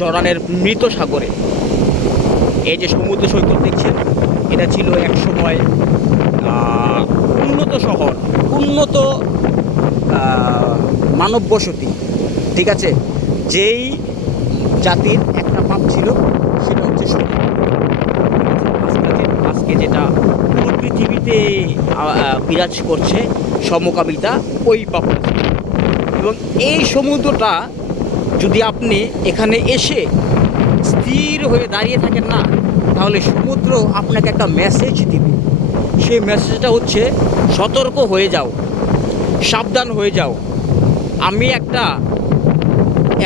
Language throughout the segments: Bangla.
জর্ডানের মৃত সাগরে। এই যে সমুদ্র সৈকত দেখছেন, এটা ছিল এক সময় উন্নত শহর, উন্নত মানব বসতি, ঠিক আছে। যেই জাতির একটা পাপ ছিল সেটা হচ্ছে সমুদ্র। আজকে যেটা পুরো পৃথিবীতে বিরাজ করছে সমকামিতা, ওই পাপটা ছিল। এবং এই সমুদ্রটা যদি আপনি এখানে এসে স্থির হয়ে দাঁড়িয়ে থাকেন না, তাহলে সমুদ্র আপনাকে একটা মেসেজ দিবে। সেই মেসেজটা হচ্ছে সতর্ক হয়ে যাও, সাবধান হয়ে যাও। আমি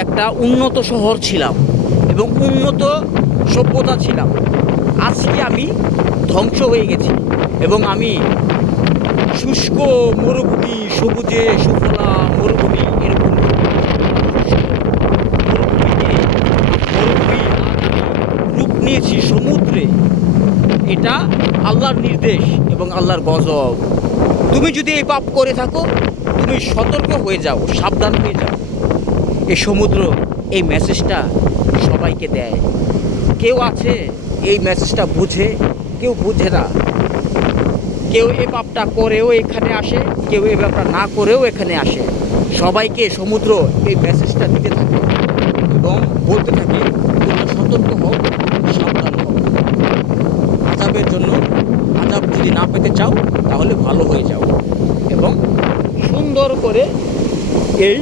একটা উন্নত শহর ছিলাম এবং উন্নত সভ্যতা ছিলাম, আজকে আমি ধ্বংস হয়ে গেছি এবং আমি শুষ্ক মরুভূমি, সবুজে সুফলা মরুভূমি, এরকম মরুভূমি রূপ নিয়েছি সমুদ্রে। এটা আল্লাহর নির্দেশ এবং আল্লাহর গজব। তুমি যদি এই পাপ করে থাকো, তুমি সতর্ক হয়ে যাও, সাবধান হয়ে যাও। এই সমুদ্র এই মেসেজটা সবাইকে দেয়। কেউ আছে এই মেসেজটা বুঝে, কেউ বুঝে না। কেউ এই পাপটা করেও এখানে আসে, কেউ এই ব্যাপারটা না করেও এখানে আসে। সবাইকে সমুদ্র এই মেসেজটা দিতে থাকে এবং বলতে থাকে, তোমরা সতর্ক হও, সাবধান হও। আযাবের জন্য, আযাব যদি না পেতে চাও তাহলে ভালো হয়ে যাও এবং সুন্দর করে এই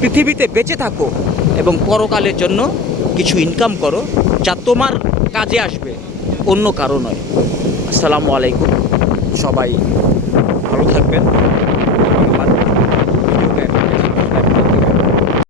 পৃথিবীতে বেঁচে থাকো এবং পরকালের জন্য কিছু ইনকাম করো, যা তোমার কাজে আসবে, অন্য কারো নয়। আসসালামু আলাইকুম, সবাই ভালো থাকবেন।